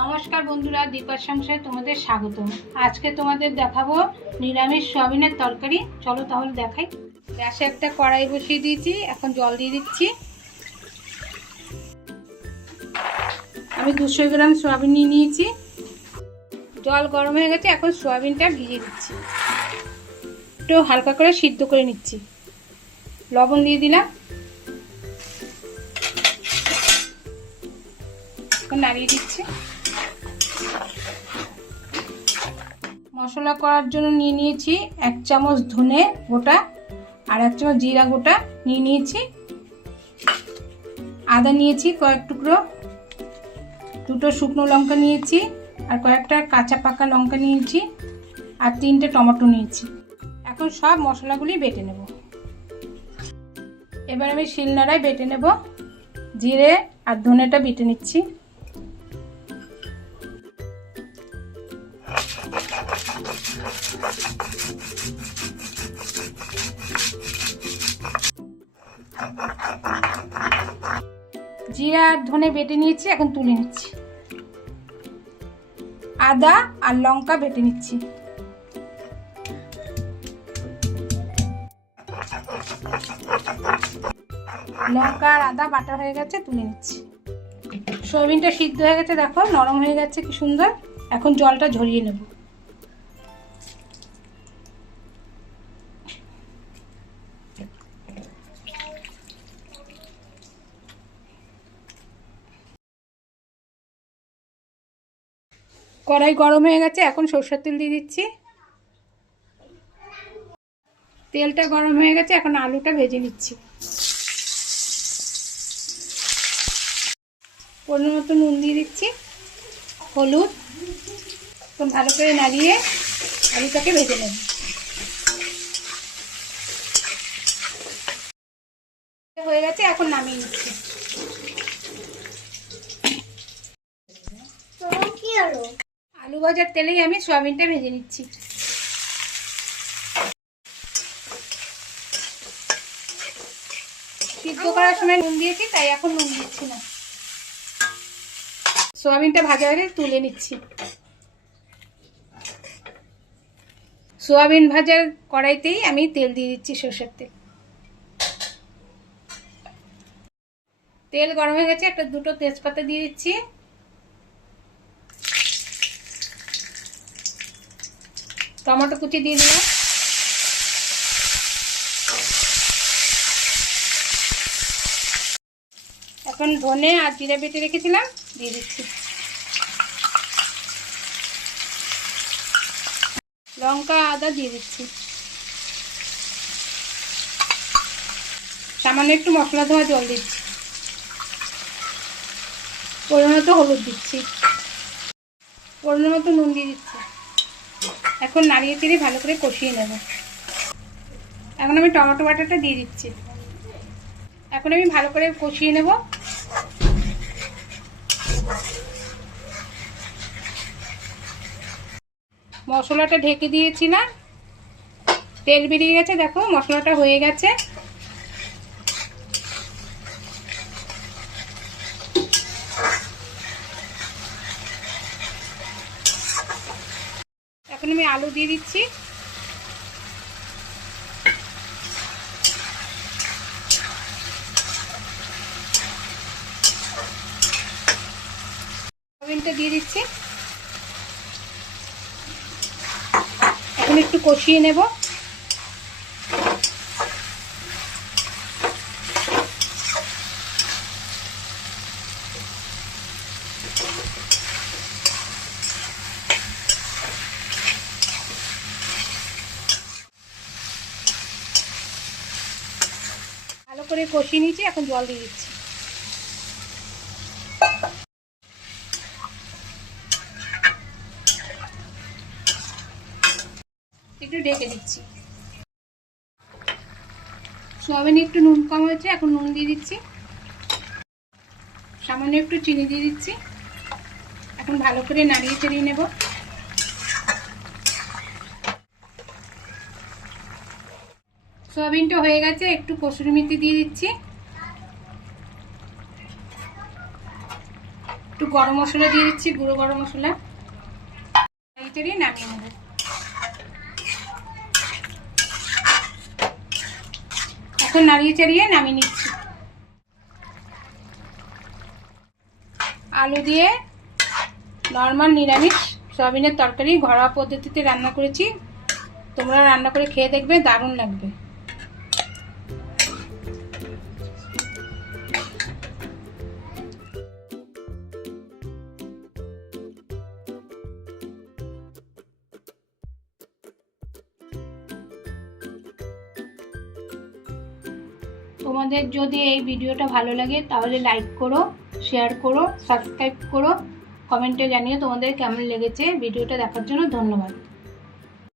নমস্কার বন্ধুরা, দীপার সংসারে তোমাদের স্বাগত। আজকে তোমাদের দেখাবো নিরামিষ সয়াবিনের তরকারি। চলো তাহলে দেখাই। গ্যাসে একটা কড়াই বসিয়ে দিয়েছি, এখন জল দিয়ে দিচ্ছি। আমি 200 গ্রাম সয়াবিন নিয়ে নিয়েছি। জল গরম হয়ে গেছে, এখন সয়াবিনটা ভিজিয়ে দিচ্ছি। একটু হালকা করে সিদ্ধ করে নিচ্ছি। লবণ দিয়ে দিলাম, এখন নাড়িয়ে দিচ্ছি। মশলা করার জন্য নিয়ে নিয়েছি 1 চামচ ধনে গোটা আর 1 চামচ জিরা গোটা নিয়ে নিয়েছি। আদা নিয়েছি কয়েক টুকরো, 2টো শুকনো লঙ্কা নিয়েছি আর কয়েকটা কাঁচা পাকা লঙ্কা নিয়েছি আর 3টে টমেটো নিয়েছি। এখন সব মশলাগুলি বেটে নেব। এবার আমি শিলনোড়ায় বেটে নেব। জিরে আর ধনেটা বেটে নিচ্ছি। জিরা আর ধনে বেটে নিয়েছি, এখন তুলে নিচ্ছি। আদা আর লঙ্কা বেটে নিচ্ছি। লঙ্কা আর আদা বাটা হয়ে গেছে, তুলে নিচ্ছি। সয়াবিনটা সিদ্ধ হয়ে গেছে, দেখো নরম হয়ে গেছে কি সুন্দর। এখন জলটা ঝরিয়ে নেব। কড়াই গরম হয়ে গেছে, এখন সরষের তেল দিয়ে দিচ্ছি। তেলটা গরম হয়ে গেছে, এখন আলুটা ভেজে নিচ্ছি। পরিমাণ মতো নুন দিয়ে দিচ্ছি, হলুদ। এখন ভালো করে নাড়িয়ে আলুটাকে ভেজে নেব। হয়ে গেছে, এখন নামিয়ে নিচ্ছি। আলু ভাজার তেলেই আমি সয়াবিনটা ভেজে নিচ্ছি। সিদ্ধ করার সময় নুন দিয়েছি, তাই এখন নুন দিচ্ছি না। সয়াবিনটা ভাজা হয়ে তুলে নিচ্ছি। সয়াবিন ভাজার কড়াইতেই আমি তেল দিয়ে দিচ্ছি, সরষের তেল। তেল গরম হয়ে গেছে, একটা 2টো তেজপাতা দিয়ে দিচ্ছি। টমেটো কুচি দিয়ে দিলাম। এখন ধনে আর জিরা বেটে রেখেছিলাম, দিয়ে দিচ্ছি। লঙ্কা আদা দিয়ে দিচ্ছি। সামান্য একটু মশলা ধোয়া জল দিচ্ছি। পরিমাণ মতো হলুদ দিচ্ছি, পরিমাণ মতো নুন দিয়ে দিচ্ছি। এখন নাড়িয়ে চেড়ে ভালো করে কষিয়ে নেব। এখন আমি টমেটো বাটাটা দিয়ে দিচ্ছি। এখন আমি ভালো করে কষিয়ে নেব। মশলাটা ঢেকে দিয়েছিলাম, তেল বেরিয়ে গেছে, দেখো মশলাটা হয়ে গেছে। এখন আমি আলু দিয়ে দিচ্ছি। সয়াবিনটা দিয়ে দিচ্ছি। এখন একটু কষিয়ে নেব। ভালো করে কষিয়ে নিয়েছি, এখন জল দিয়ে দিচ্ছি। একটু ঢেকে দিচ্ছি। সয়াবিনে একটু নুন কম হয়েছে, এখন নুন দিয়ে দিচ্ছি। সামান্য একটু চিনি দিয়ে দিচ্ছি। এখন ভালো করে নাড়িয়ে চাড়িয়ে নেব। সয়াবিনটা হয়ে গেছে, একটু কসুরি মেথি দিয়ে দিচ্ছি। একটু গরম মশলা দিয়ে দিচ্ছি, গুঁড়ো গরম মশলা। নাড়িয়ে নামিয়ে নেব। এখন নাড়িয়ে চাড়িয়ে নামিয়ে নিচ্ছি। আলু দিয়ে নর্মাল নিরামিষ সয়াবিনের তরকারি ঘরোয়া পদ্ধতিতে রান্না করেছি। তোমরা রান্না করে খেয়ে দেখবে, দারুণ লাগবে। তোমাদের যদি এই ভিডিওটা ভালো লাগে তাহলে লাইক করো, শেয়ার করো, সাবস্ক্রাইব করো, কমেন্টে জানিও তোমাদের কেমন লেগেছে। ভিডিওটা দেখার জন্য ধন্যবাদ।